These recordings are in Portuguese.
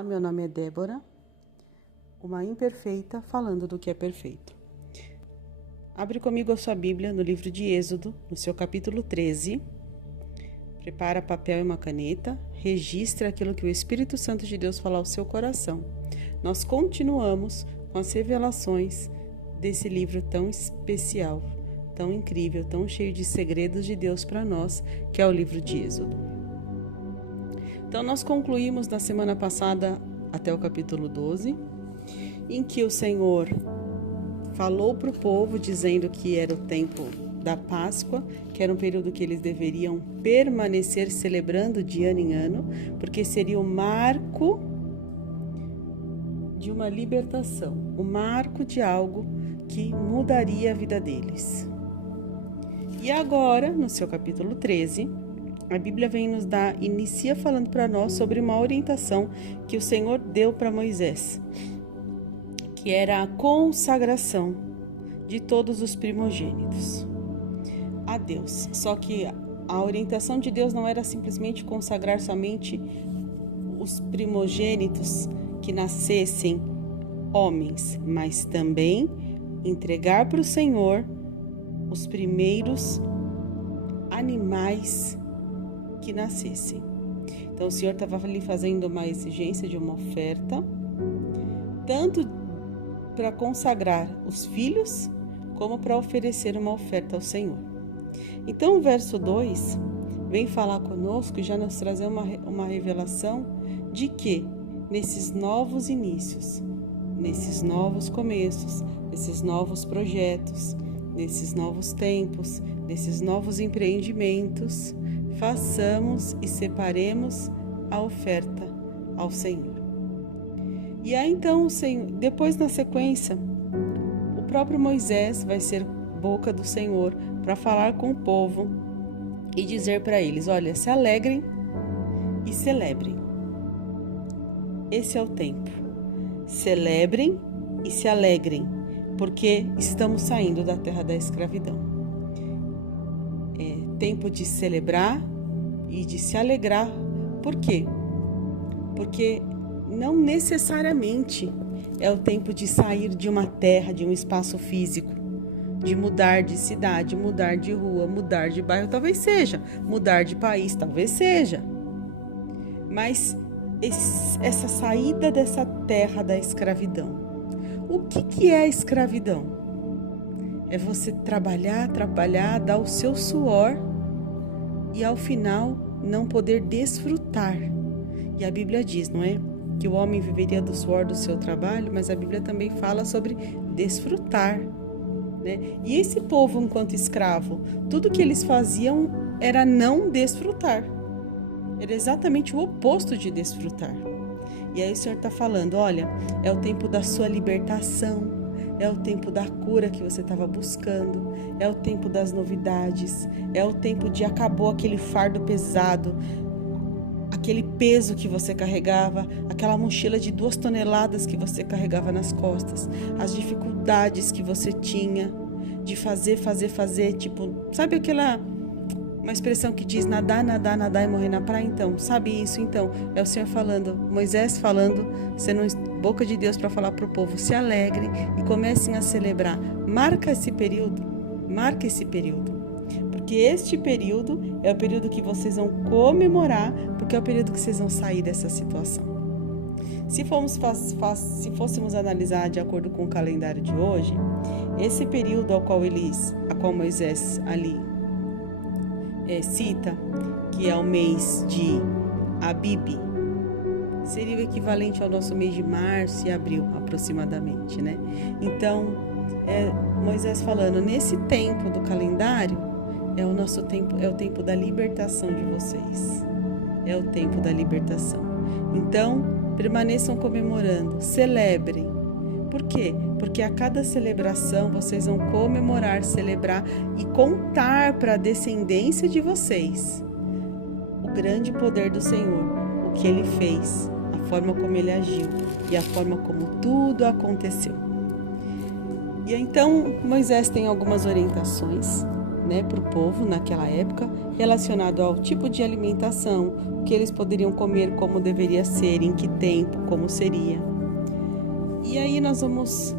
Meu nome é Débora, uma imperfeita falando do que é perfeito. Abre comigo a sua Bíblia no livro de Êxodo, no seu capítulo 13. Prepara papel e uma caneta, registra aquilo que o Espírito Santo de Deus falar ao seu coração. Nós continuamos com as revelações desse livro tão especial, tão incrível, tão cheio de segredos de Deus para nós, que é o livro de Êxodo. Então, nós concluímos na semana passada até o capítulo 12, em que o Senhor falou para o povo, dizendo que era o tempo da Páscoa, que era um período que eles deveriam permanecer celebrando de ano em ano, porque seria o marco de uma libertação, o marco de algo que mudaria a vida deles. E agora, no seu capítulo 13, a Bíblia inicia falando para nós sobre uma orientação que o Senhor deu para Moisés, que era a consagração de todos os primogênitos a Deus. Só que a orientação de Deus não era simplesmente consagrar somente os primogênitos que nascessem homens, mas também entregar para o Senhor os primeiros animais que nascessem. Então o Senhor estava ali fazendo uma exigência de uma oferta, tanto para consagrar os filhos, como para oferecer uma oferta ao Senhor. Então o verso 2 vem falar conosco e já nos trazer uma revelação de que nesses novos inícios, nesses novos começos, nesses novos projetos, nesses novos tempos, nesses novos empreendimentos, façamos e separemos a oferta ao Senhor. E aí então, depois na sequência, o próprio Moisés vai ser boca do Senhor para falar com o povo e dizer para eles: olha, se alegrem e celebrem. Esse é o tempo. Celebrem e se alegrem, porque estamos saindo da terra da escravidão. É tempo de celebrar e de se alegrar. Por quê? Porque não necessariamente é o tempo de sair de uma terra, de um espaço físico, de mudar de cidade, mudar de rua, mudar de bairro, talvez seja, mudar de país, talvez seja. Mas essa saída dessa terra da escravidão. O que é a escravidão? É você trabalhar, dar o seu suor e ao final não poder desfrutar. E a Bíblia diz, não é? Que o homem viveria do suor do seu trabalho, mas a Bíblia também fala sobre desfrutar, né? E esse povo, enquanto escravo, tudo que eles faziam era não desfrutar. Era exatamente o oposto de desfrutar. E aí o Senhor está falando, olha, é o tempo da sua libertação, é o tempo da cura que você estava buscando, é o tempo das novidades, é o tempo de acabou aquele fardo pesado, aquele peso que você carregava, aquela mochila de 2 toneladas que você carregava nas costas, as dificuldades que você tinha de fazer, tipo, sabe uma expressão que diz nadar e morrer na praia? Então, sabe isso? Então, é o Senhor falando, Moisés falando, sendo boca de Deus para falar para o povo, se alegre e comecem a celebrar. Marca esse período, porque este período é o período que vocês vão comemorar, porque é o período que vocês vão sair dessa situação. Se fôssemos analisar de acordo com o calendário de hoje, esse período ao qual Moisés ali cita, que é o mês de Abib, seria o equivalente ao nosso mês de março e abril, aproximadamente, né? Então, Moisés falando, nesse tempo do calendário, é o nosso tempo, é o tempo da libertação de vocês. É o tempo da libertação. Então, permaneçam comemorando, celebrem. Por quê? Porque a cada celebração vocês vão comemorar, celebrar e contar para a descendência de vocês o grande poder do Senhor, o que Ele fez, a forma como Ele agiu e a forma como tudo aconteceu. E então Moisés tem algumas orientações né, para o povo naquela época, relacionado ao tipo de alimentação, o que eles poderiam comer, como deveria ser, em que tempo, como seria. E aí nós vamos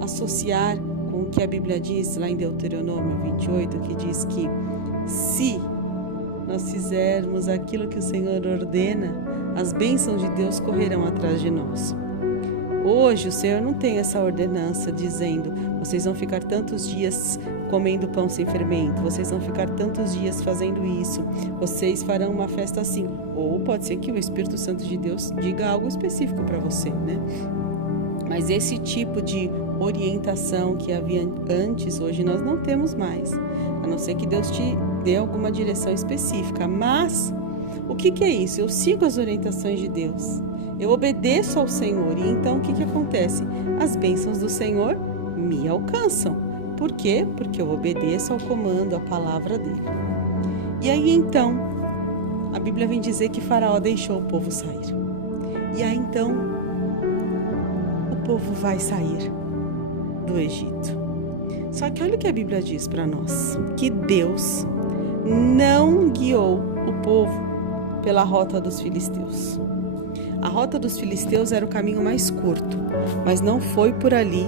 associar com o que a Bíblia diz lá em Deuteronômio 28, que diz que se nós fizermos aquilo que o Senhor ordena, as bênçãos de Deus correrão atrás de nós. Hoje o Senhor não tem essa ordenança dizendo: vocês vão ficar tantos dias comendo pão sem fermento, vocês vão ficar tantos dias fazendo isso, vocês farão uma festa assim. Ou pode ser que o Espírito Santo de Deus diga algo específico para você, né? Mas esse tipo de orientação que havia antes, hoje nós não temos mais, a não ser que Deus te dê alguma direção específica. Mas o que é isso? Eu sigo as orientações de Deus, eu obedeço ao Senhor, e então o que acontece? As bênçãos do Senhor me alcançam. Por quê? Porque eu obedeço ao comando, à palavra dele. E aí então, a Bíblia vem dizer que Faraó deixou o povo sair. E aí então, o povo vai sair do Egito. Só que olha o que a Bíblia diz para nós, que Deus não guiou o povo pela rota dos filisteus. A rota dos filisteus era o caminho mais curto, mas não foi por ali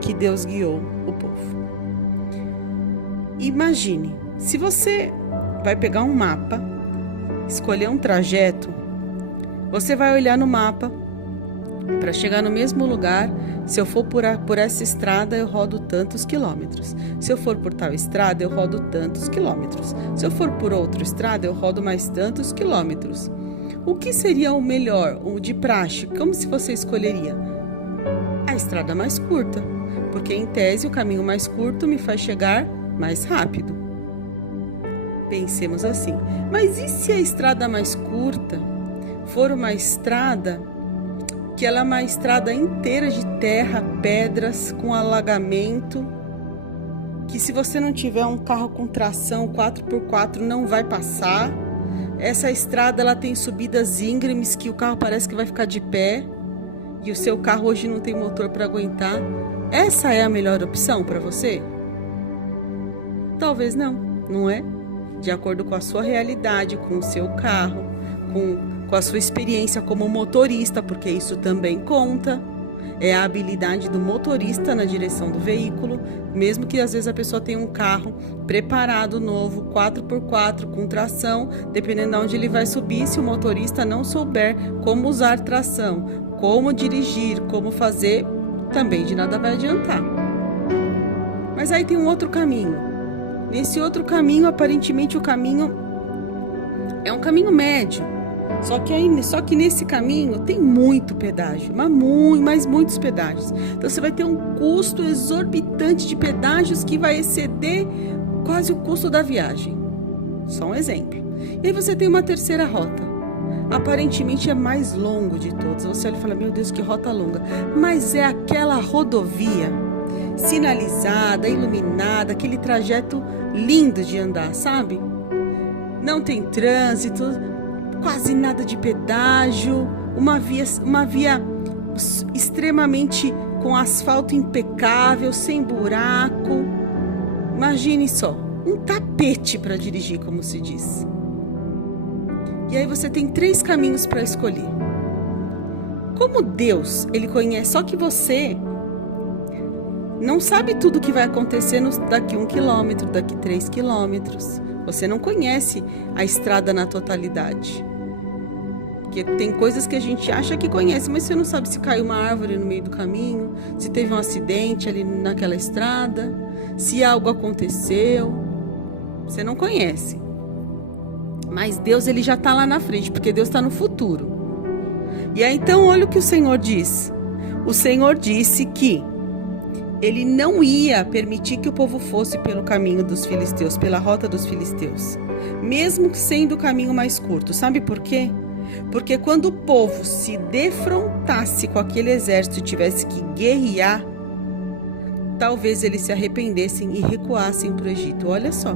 que Deus guiou o povo. Imagine, se você vai pegar um mapa, escolher um trajeto, você vai olhar no mapa para chegar no mesmo lugar. Se eu for por essa estrada, eu rodo tantos quilômetros. Se eu for por tal estrada, eu rodo tantos quilômetros. Se eu for por outra estrada, eu rodo mais tantos quilômetros. O que seria o melhor, o de praxe? Como se você escolheria? A estrada mais curta, porque em tese o caminho mais curto me faz chegar mais rápido. Pensemos assim, mas e se a estrada mais curta for uma estrada que ela é uma estrada inteira de terra, pedras, com alagamento, que se você não tiver um carro com tração 4x4 não vai passar? Essa estrada ela tem subidas íngremes que o carro parece que vai ficar de pé e o seu carro hoje não tem motor para aguentar. Essa é a melhor opção para você? Talvez não, não é? De acordo com a sua realidade, com o seu carro, com a sua experiência como motorista, porque isso também conta. É a habilidade do motorista na direção do veículo, mesmo que às vezes a pessoa tenha um carro preparado, novo, 4x4, com tração, dependendo de onde ele vai subir, se o motorista não souber como usar tração, como dirigir, como fazer, também de nada vai adiantar. Mas aí tem um outro caminho. Nesse outro caminho, aparentemente o caminho é um caminho médio. Só que nesse caminho tem muito pedágio, mas muitos pedágios. Então você vai ter um custo exorbitante de pedágios que vai exceder quase o custo da viagem. Só um exemplo. E aí você tem uma terceira rota. Aparentemente é mais longo de todos. Você olha e fala, meu Deus, que rota longa. Mas é aquela rodovia sinalizada, iluminada, aquele trajeto lindo de andar, sabe? Não tem trânsito, quase nada de pedágio, uma via extremamente com asfalto impecável, sem buraco. Imagine só, um tapete para dirigir, como se diz. E aí você tem 3 caminhos para escolher. Como Deus, Ele conhece, só que você não sabe tudo o que vai acontecer daqui 1 quilômetro, daqui 3 quilômetros. Você não conhece a estrada na totalidade. Porque tem coisas que a gente acha que conhece, mas você não sabe se caiu uma árvore no meio do caminho, se teve um acidente ali naquela estrada, se algo aconteceu. Você não conhece. Mas Deus, Ele já está lá na frente, porque Deus está no futuro. E aí então olha o que o Senhor diz. O Senhor disse que Ele não ia permitir que o povo fosse pelo caminho dos filisteus, pela rota dos filisteus, mesmo sendo o caminho mais curto. Sabe por quê? Porque quando o povo se defrontasse com aquele exército e tivesse que guerrear, talvez eles se arrependessem e recuassem para o Egito. Olha só.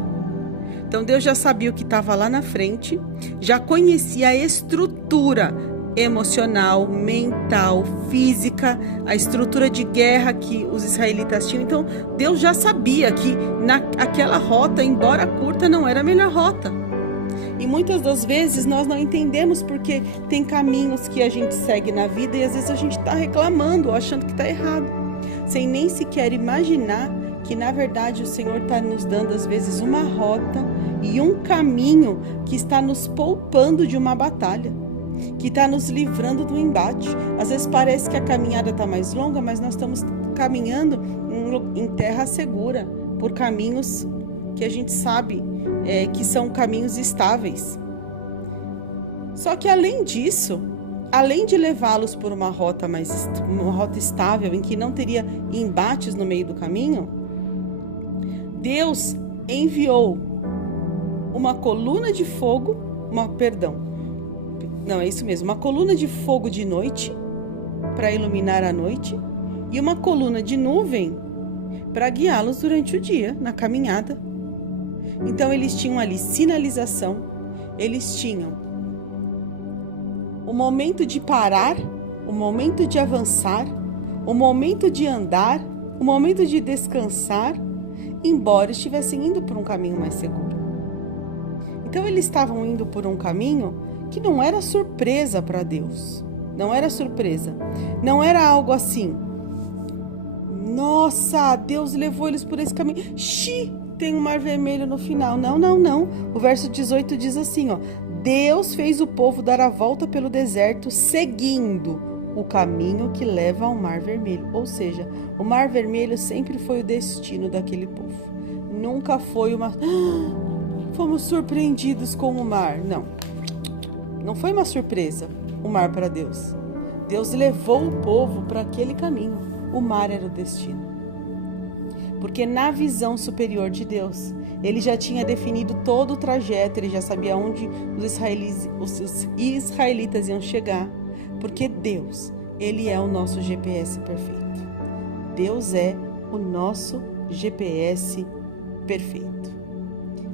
Então Deus já sabia o que estava lá na frente, já conhecia a estrutura emocional, mental, física, a estrutura de guerra que os israelitas tinham. Então, Deus já sabia que aquela rota, embora curta, não era a melhor rota. E muitas das vezes nós não entendemos porque tem caminhos que a gente segue na vida e às vezes a gente está reclamando, achando que está errado, sem nem sequer imaginar que na verdade o Senhor está nos dando às vezes uma rota e um caminho que está nos poupando de uma batalha, que está nos livrando do embate. Às vezes parece que a caminhada está mais longa, mas nós estamos caminhando em terra segura, por caminhos que a gente sabe que são caminhos estáveis. Só que além disso, além de levá-los por uma rota estável, em que não teria embates no meio do caminho, Deus enviou uma coluna de fogo, uma coluna de fogo de noite para iluminar a noite e uma coluna de nuvem para guiá-los durante o dia na caminhada. Então eles tinham ali sinalização, eles tinham o momento de parar, o momento de avançar, o momento de andar, o momento de descansar, embora estivessem indo por um caminho mais seguro. Então eles estavam indo por um caminho que não era surpresa para Deus, não era surpresa, não era algo assim, nossa, Deus levou eles por esse caminho, tem um mar vermelho no final. Não. O verso 18 diz assim, Deus fez o povo dar a volta pelo deserto seguindo o caminho que leva ao mar vermelho. Ou seja, o mar vermelho sempre foi o destino daquele povo. Nunca foi fomos surpreendidos com o mar. Não foi uma surpresa o mar para Deus. Deus levou o povo para aquele caminho. O mar era o destino. Porque na visão superior de Deus, ele já tinha definido todo o trajeto, ele já sabia onde os israelitas iam chegar. Porque Deus, ele é o nosso GPS perfeito. Deus é o nosso GPS perfeito.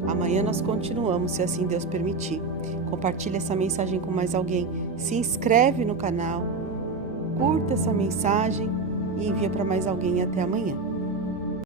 Amanhã nós continuamos, se assim Deus permitir. Compartilhe essa mensagem com mais alguém. Se inscreve no canal, curta essa mensagem e envia para mais alguém. Até amanhã.